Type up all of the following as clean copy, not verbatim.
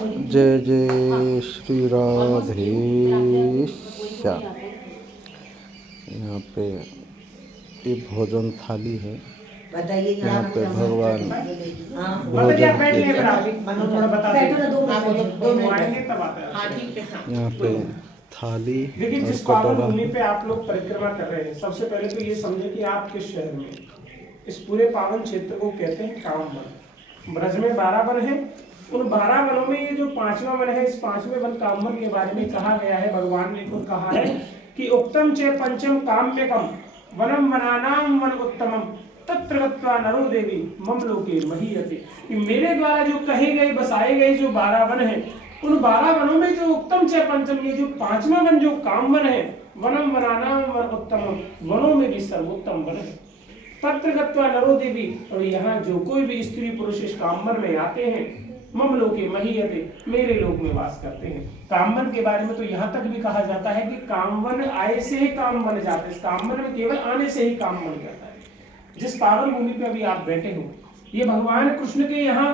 जय जय श्री राधेश। यहाँ पे ये भोजन थाली है। यहाँ पे भगवान भोजन यहाँ पे थाली देखिए, जिस पावन भूमि पे आप लोग परिक्रमा कर रहे हैं, सबसे पहले तो ये समझे कि आप किस शहर में। इस पूरे पावन क्षेत्र को कहते हैं कामवन। ब्रज में 12 वन हैं। उन 12 वनों में ये जो 5वां वन है, इस 5वें वन कामवन के बारे में कहा गया है। भगवान ने खुद कहा है कि उक्तम च पंचम काम्यकम वनम वनानाम वन उत्तमम तत्र गत्वा नरो देवी मम लोके महीयते। कि मेरे द्वारा जो कहे गए बसाए गए जो 12 वन है, उन 12 वनों में जो उत्तम च पंचम, ये जो 5वां वन जो कामवन है, वनम वनानाम वन उत्तमम, वनों में भी सर्वोत्तम वन है। तत्र गत्वा नरो देवी, और यहाँ जो कोई भी स्त्री पुरुष इस कामवन में आते हैं, मम लोके महीयते, मेरे लोक में वास करते हैं। कामवन के बारे में तो यहाँ तक भी कहा जाता है कि कामवन आए से ही काम बन जाता है। इस कामवन में केवल आने से ही काम बन जाता है। जिस पावन भूमि पे अभी आप बैठे हो, ये भगवान कृष्ण के यहाँ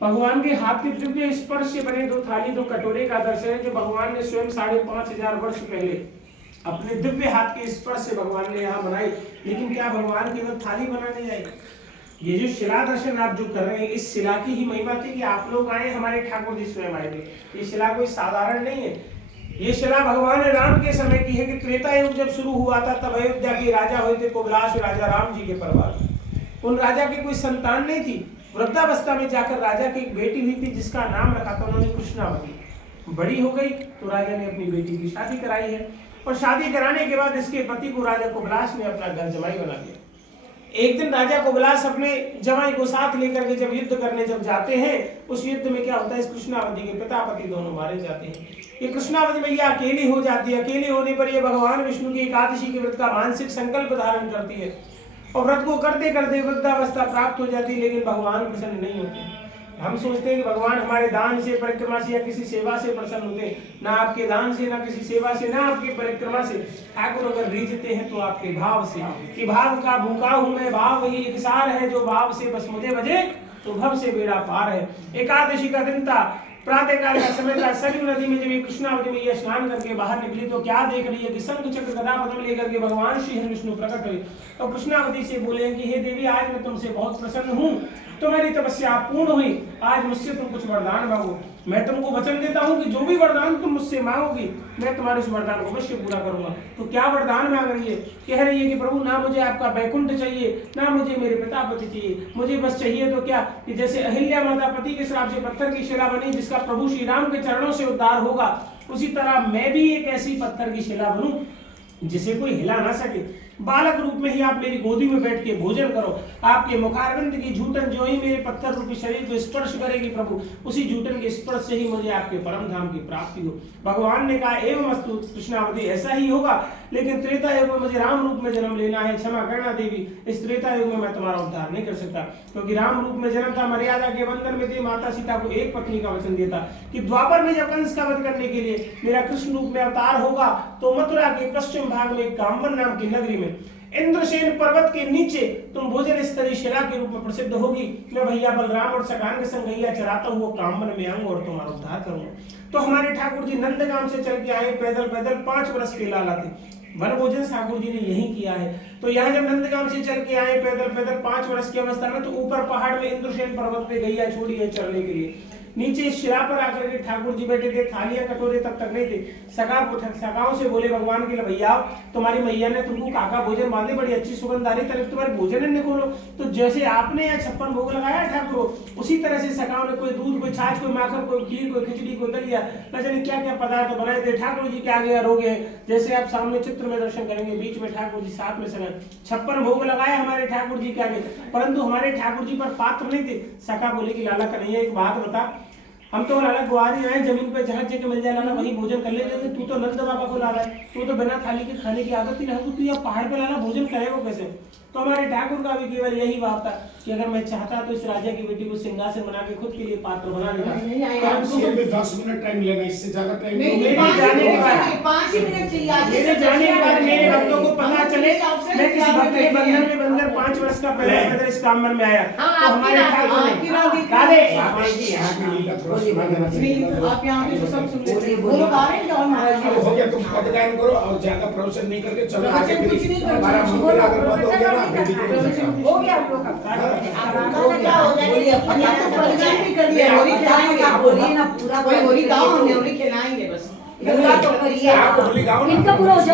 भगवान के हाथ के दिव्य स्पर्श से बने 2 थाली 2 कटोरे का दर्शन है, जो भगवान ने स्वयं 5,500 वर्ष पहले अपने दिव्य हाथ के स्पर्श से भगवान ने यहाँ बनाई। लेकिन क्या भगवान केवल थाली बनाने आए? ये जो शिला दर्शन आप जो कर रहे हैं, इस शिला की ही महिमा थी कि आप लोग आए, हमारे ठाकुर जी स्वयं आए थे। ये शिला कोई साधारण नहीं है। ये शिला भगवान राम के समय की है कि त्रेता युग जब शुरू हुआ था, तब अयोध्या के राजा हुए थे कुबलाश राजा राम जी के परिवार। उन राजा की कोई संतान नहीं थी। वृद्धावस्था में जाकर राजा की एक बेटी हुई थी, जिसका नाम रखा था उन्होंने कृष्णावती। बड़ी हो गई तो राजा ने अपनी बेटी की शादी कराई है, और शादी कराने के बाद इसके पति को राजा कुबलाश ने अपना घर जमाई बना दिया। एक दिन राजा कुबलाश अपने जमाई को साथ लेकर के जब युद्ध करने जब जाते हैं, उस युद्ध में क्या होता है, इस कृष्णावती के पिता पति दोनों मारे जाते हैं। ये कृष्णावती मैया अकेली हो जाती है। अकेले होने पर ये भगवान विष्णु की एकादशी के व्रत का मानसिक संकल्प धारण करती है, और व्रत को करते करते वृद्धावस्था प्राप्त हो जाती है। लेकिन भगवान प्रसन्न नहीं होते। हम सोचते हैं कि भगवान हमारे दान से, परिक्रमा से या किसी सेवा से प्रसन्न होते, ना आपके दान से, ना किसी सेवा से, ना आपकी परिक्रमा से। ठाकुर अगर रीझते हैं तो आपके भाव से, कि भाव का भूखा हूं मैं, भाव वही एक सार है, जो भाव से बस मुझे बजे तो भव से बेड़ा पार है। एकादशी का दिन था, प्रातः काल का समय था। सरयू नदी में जब ये कृष्णावती मैया स्नान करके बाहर निकली तो क्या देख रही है कि शंख चक्र गदा पद्म लेकर के भगवान श्री हरि विष्णु प्रकट हुए, और कृष्णावती से बोले कि हे देवी, आज मैं तुमसे बहुत प्रसन्न हूँ, तुम्हारी तपस्या पूर्ण हुई, आज मुझसे तुम कुछ वरदान मांगो। मैं तुमको वचन देता हूँ कि जो भी वरदान तुम मुझसे मांगोगी, मैं तुम्हारे उस वरदान को अवश्य पूरा करूंगा। तो क्या वरदान मांग रही है? कह रही है कि प्रभु, ना मुझे आपका वैकुंठ चाहिए, ना मुझे मेरे पिता पति चाहिए, मुझे बस चाहिए तो क्या, कि जैसे अहिल्या माता पति के श्राप से पत्थर की शिला बनी, जिसका प्रभु श्री राम के चरणों से उद्धार होगा, उसी तरह मैं भी एक ऐसी पत्थर की शिला बनूं जिसे कोई हिला ना सके। बालक रूप में ही आप मेरी गोदी में बैठ के भोजन करो। आपके मुखारविंद की झूठन जो ही मेरे पत्थर रूपी शरीर को स्पर्श करेगी प्रभु, उसी झूठन के स्पर्श से ही मुझे आपके परम धाम की प्राप्ति हो। भगवान ने कहा, एवं अस्तु कृष्णावती, ऐसा ही होगा। लेकिन त्रेता युग में मुझे राम रूप में जन्म लेना है, क्षमा करना देवी, इस त्रेता युग में मैं तुम्हारा उद्धार नहीं कर सकता। क्योंकि राम रूप में जन्म था, मर्यादा के बंधन में थी, माता सीता को एक पत्नी का वचन दिया था कि द्वापर में जब कंस का वध करने के लिए मेरा कृष्ण रूप में अवतार होगा, तो मथुरा के पश्चिम भाग में कामवन नाम की नगरी में इंद्रसेन पर्वत के नीचे तुम भोजन स्तरीय शिला के रूप में प्रसिद्ध होगी। मैं भैया बलराम और सगान के संग गैया चराता हुआ कामवन में आऊंगा और तुम्हारा उद्धार करूंगा। तो हमारे ठाकुर जी नंदगाम से चल के आए, पैदल पैदल 5 वर्ष के लाला थे। वन भोजन ठाकुर जी ने यही किया है। तो यहाँ जब नंदगाम से चल के आए पैदल पैदल 5 वर्ष की अवस्था में, तो ऊपर पहाड़ में इंद्रसेन पर्वत पे गैया छोड़ी है चरने के लिए। नीचे शिला पर आकर के ठाकुर जी बैठे थे, थालियां कटोरे तब तक नहीं थे। सखाओं से बोले भगवान के लिए, भैया तुम्हारी मैया ने तुमको काका भोजन बांधे, बड़ी अच्छी सुगंध आ रही, तरफ तुम्हारे भोजन ने खोलो। तो जैसे आपने यहाँ 56 भोग लगाया ठाकुर, उसी तरह से सखाओं ने कोई दूध, कोई छाछ, कोई माखन, कोई खीर, कोई खिचड़ी, कोई दलिया, न जाने क्या क्या पदार्थ बनाए थे। ठाकुर जी के आगे आरोग्य जैसे आप सामने चित्र में दर्शन करेंगे, बीच में ठाकुर जी साथ में समय 56 भोग लगाए हमारे ठाकुर जी के आगे, परंतु हमारे ठाकुर जी पर पात्र नहीं थे। सखा बोले कि लाला कन्हैया एक बात बता, हम तो लाला गुआरी आए, जमीन पे जहाँ जगह मिल जाए लाला वही भोजन कर ले, लेकिन तू तो नंद बाबा को ला रहा है, तू तो बिना थाली के खाने की आदत ही नहीं, तू यहाँ पहाड़ पे लाला भोजन करेगा कैसे? तो हमारे ठाकुर का भी केवल यही बात था कि अगर मैं चाहता तो इस राजा की बेटी को सिंहासन बना के खुद के लिए पात्र बना लेता। 10 मिनट टाइम लेना, इससे ज्यादा टाइम नहीं। मेरे जाने के बाद 5 मिनट चाहिए। मेरे जाने के बाद मेरे भक्तों को पता चले मैं किसी भक्त के बंधन में बंधकर 5 वर्ष का पैदल पैदल इस कामवन में आया। तो हमारे ठाकुर ने थोड़ा सुना देना चाहिए। आप यहाँ पे तो सब सुन लेते हैं। वो लोग आ रहे हैं क्या और महाराज जी? अब हो गया, तुम पद गायन करो और ज्यादा प्रवचन नहीं करके चलो आगे। प्रवचन कुछ नहीं करना। हमारा मंदिर अगर बंद हो गया ना फिर हो गया आप लोग का। क्या हो जाएगा? प्रवचन भी कर लिया, होली खिलाएंगे आपको। कोई होली गाओ, हमने होली खिलाएंगे बस। आप होली गाओ ना। इनका पूरा हो जाए।